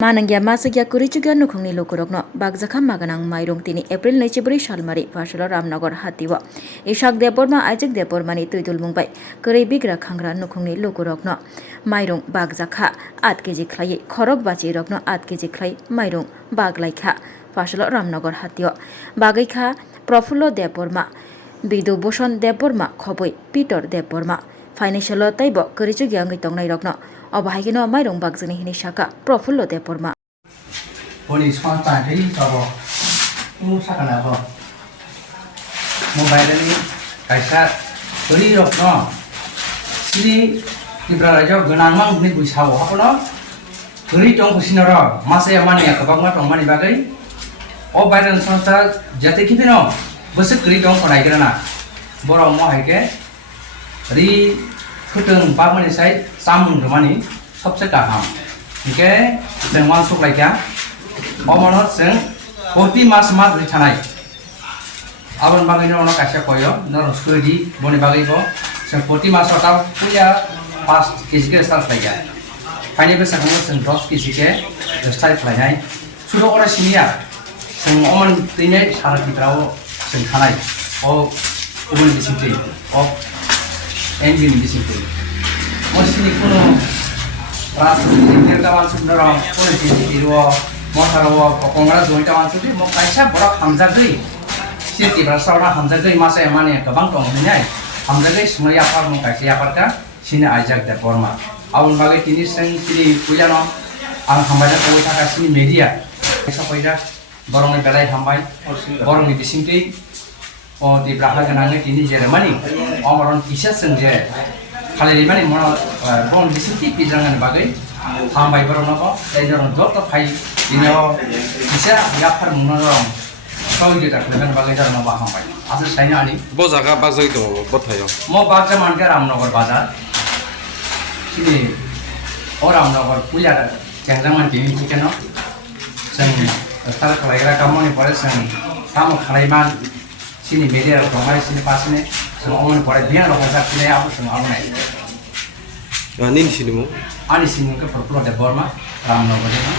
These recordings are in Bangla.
Manangya masakya kurichuga nukhungni lokorokno bagjakha maganang Mairung tini April 24 salmari Phasalo Ramnagar hatiwa Isaak deporma Aijak depormani tuidul mungbai Kwrwi bigra khangra nukhungni lokorokno Mairung bagjakha 8 kg khlai khorok bachi rokno 8 kg khlai Mairung baglaikha Phasalo Ramnagar hatiwa bagaikha Profullo deporma Bidu Boshan deporma khoboi Peter deporma financial taibo kurichugya ngi tongnai rokno Obahagino Mairung bagjani hini shaka Profullo deporma. Oni Swrangchati kabo sakana bo mobile ni kaisa Kwrwi rokno sini ibra rajo gonangmang ni buisawo hakono Kwrwi tong kusinoro masaya mani akabangma tongmani bagai o bairan sonsta jate kibino bosek Kwrwi tong konai grana borong mo haike ri khuteng bagmani sai samung domani सबसे गाहाम ओके जों मान सप्लाइखा अमनत जों प्रति मास रिथानाय आबन बागैनो अन कासे कयो नर स्कुदि बनि बागैबो जों प्रति मास ता पुया 5 केजि के स्टार्ट लायगा फाइने बेसाखौ जों 10 केजि के स्टार्ट लायनाय सुरो अरा सिनिया जों अमन दैनाय सारातिफ्राव जों थानाय अ गुबुन बिसिंथि अ एनबिनि बिसिंथि अ सिनि कुनो Rasulullah Sallallahu Alaihi Wasallam, Montaro, Okongra, Zoita Mansuri, Mokaisha, Bora Hamzagri, City Brasara, Hamzagri, Masa Mani, Kabangtong, Hamzagri, Yapharkha, Mokaisi Yapharkha, Sina Aijak, the former. Our Bagati Sing, Sili, Puyano, and Hambaya, Sini Media, Sapoida, Borong Belay Hambai, Borong Vicinity, or the Brahagananga in Germany, or on Isas and Jer. Kalau di mana mana bron di sini pijangan bagai, hambai barono ko, ejaran dot to kai, ini bisa Yapharkha menorang, kau juga kan bagai jaran apa hambai. Asal saya ni. Bos agak bazar itu bot ayo. Mau bazar mana Ramnagar bazar, sini orang Ramnagar punya jangan mana ini kita no, sen kalau kalau kamu ni boleh sen kamu kalaiman sini media orang sini pas ni. Semua orang pada dia orang kata sini apa semua orang ni. Ani di sini mu? Ani sini ke perpuluh ada Burma, Ramnagar ni.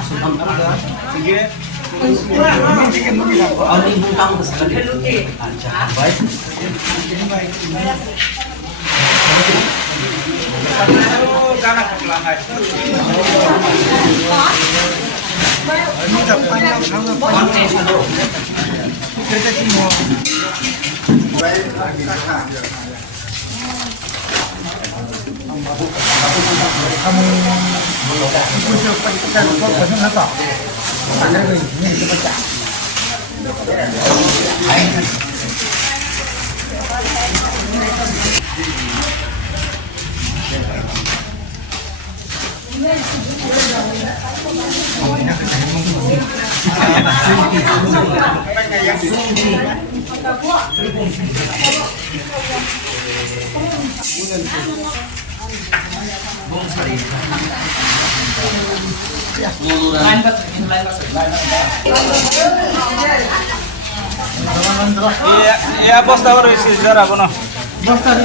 Asal kampung dah. Tiga. Ani butang besar. Aijak baik. Kanak kelangkai. Ya bos tawar isi sejarah kono. Bos tadi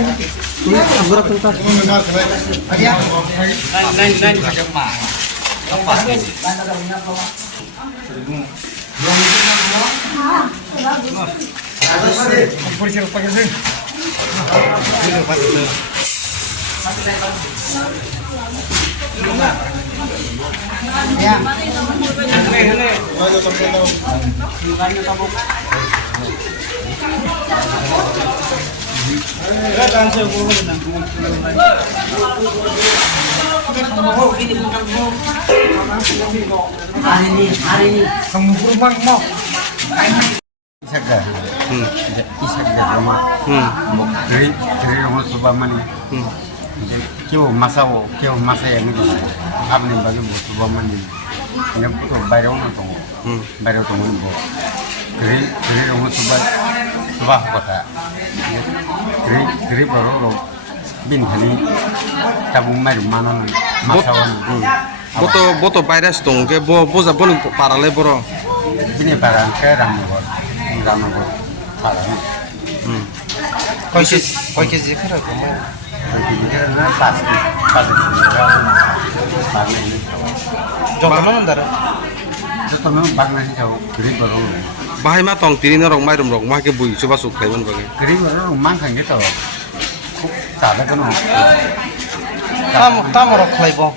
berapa tuh? Nine saja mah. Apa? Ya. Hari ini kamu kurang mau. Isaak dah. Isaak dah rumah. Dari rumah Subah Mani. Kau masa yang itu. Apa ni bagi Subah Mani. Ini tu Mairung tu. Mairung tu ni bo. Dari rumah Subah kota. Dari baru bin kali. Tabung Mairung mana masawan. Boto virus dong, ke boza bonu parale boro. Ini barang ke Ramnagar parang. Kau kesi kerja kau Jokno mandar. Bahai ma tong tini na rong Mairung rong ma ke bui Chobacho khlaiman bage. Tam rok khlaibo.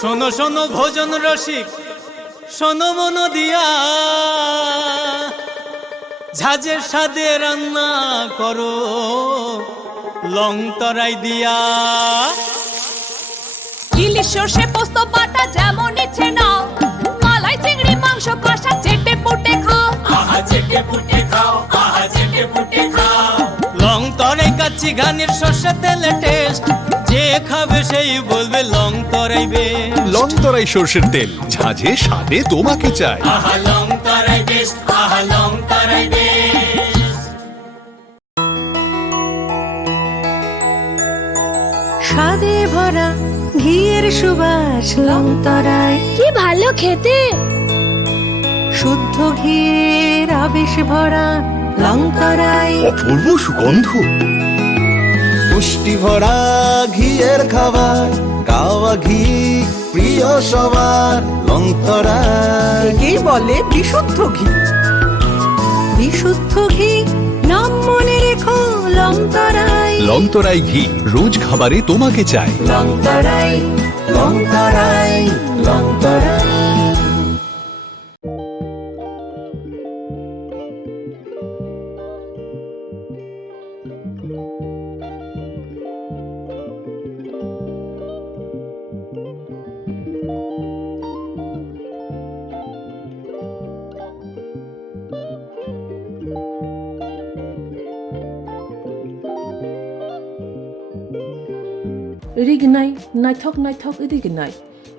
শোনো শোনো ভোজন রসিক শোনো মন দিয়া ঝাঁঝের স্বাদে রান্না করো লং তরাই দিয়া ইলিশ সর্ষে পোস্ত বাটা যেমন ইচ্ছে নাও মালাই চিংড়ি মাংস কষা চেটে পুটে খাও আহা চেটে পুটে খাও আহা চেটে পুটে খাও লং তরাই কাচ্চি ঘানির সর্ষে তেলে টেস্ট যে খাবে সেই বলবে লং তরাই বেশ লং তরাই সরষের তেল ঝাঁঝে স্বাদে তোমাকে চাই আহা লং তরাই বেশ আহা লং তরাই বেশ স্বাদে ভরা ঘিয়ের সুবাস লং তরাই কি ভালো খেতে শুদ্ধ ঘিয়ের আবেশ ভরা লং তরাই অপূর্ব সুগন্ধ পুষ্টি ভরা ঘিয়ের খাবার গাওয়া ঘি প্রিয় সবার লং তরাই একেই বলে বিশুদ্ধ ঘি বিশুদ্ধ ঘি নাম মনে রেখো লং তরাই লং তরাই ঘি রোজ খাবারে তোমাকে চাই long Terai long Terai long Terai Rignai, naithok irignai.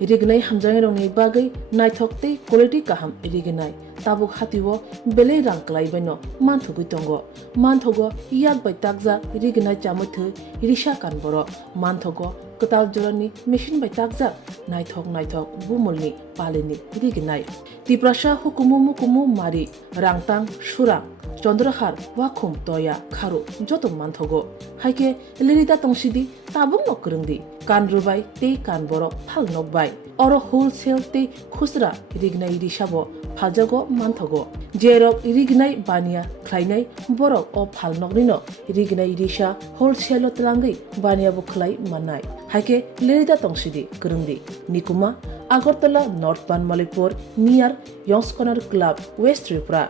Rignai hamjang rongni bagai naithok tei quality kaham irignai. Tabuk hatiwo bele rang klai baino manthugi tongo. Manthogo yak bai takja rignai chamuthu risha kan boro. Manthogo ketal jorani machine bai takja naithok bumulni palini irignai. Tiprasha hukumu mari rangtang surang. Chondrahar wakhum toya kharu joto manthogo haike lerida tongsidi tabung nokrungdi kan rubai te kan borok phal nokbai oro wholesale te khusra rignai risabo phajago manthogo jerok rignai bania khlainai borok o phal nokrino rignai risa wholesale tlangai bania bo khlai manai haike lerida tongsidi krungdi nikuma Agartala Northbound Malipur near Young's Corner Club West Tripura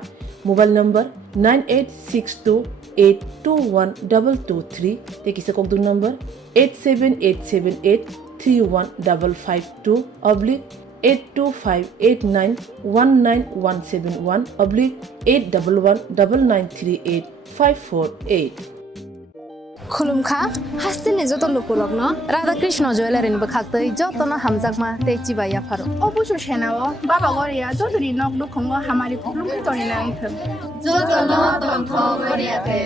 Mobile number 9862821223 Take is a contact number 87878315552 oblique 82589191171 oblique 8119938 खुलुमखा हास्तिने Jat लोकरग्न Radha Krishna jewellery बखाक्तै जतन हामजाकमा तेचिबा याफारो অবশ্য সেনাও বাবা গরিয়া যতরি নক দুখঙ্গ হামারি খুলুমকি তরি না আইথম जतन तंथ गरियाते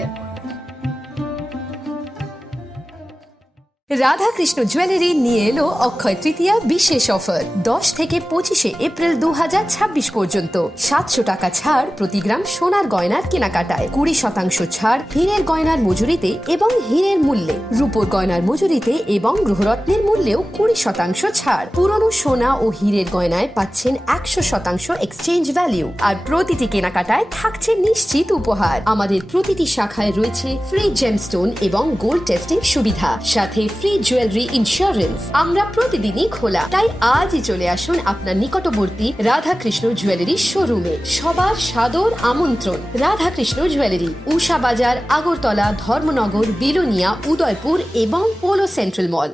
রাধাকৃষ্ণ জুয়েলারি নিয়ে এলো অক্ষয় তৃতীয়া বিশেষ অফার 10 থেকে 25 এপ্রিল 2026 পর্যন্ত 700 টাকা ছাড় প্রতি গ্রাম সোনার গয়নার কেনাকাটায় 20% ছাড় হীরের গয়নার মজুরিতে এবং হীরের মূল্যে রূপোর গয়নার মজুরিতে এবং গ্রহরত্নের মূল্যেও 20% ছাড় পুরনো সোনা ও হীরের গয়নায় পাচ্ছেন 100% এক্সচেঞ্জ ভ্যালু আর প্রতিটি কেনাকাটায় থাকছে নিশ্চিত উপহার আমাদের প্রতিটি শাখায় রয়েছে ফ্রি জেমস্টোন এবং গোল্ড টেস্টিং সুবিধা সাথে ফ্রি জুয়েলারি ইন্স্যুরেন্স আমরা প্রতিদিনই খোলা তাই আজই চলে আসুন আপনার নিকটবর্তী রাধাকৃষ্ণ জুয়েলারি শোরুমে সবার সাদর আমন্ত্রণ রাধাকৃষ্ণ জুয়েলারি উষা বাজার আগরতলা ধর্মনগর বিলোনিয়া উদয়পুর এবং পোলো সেন্ট্রাল মল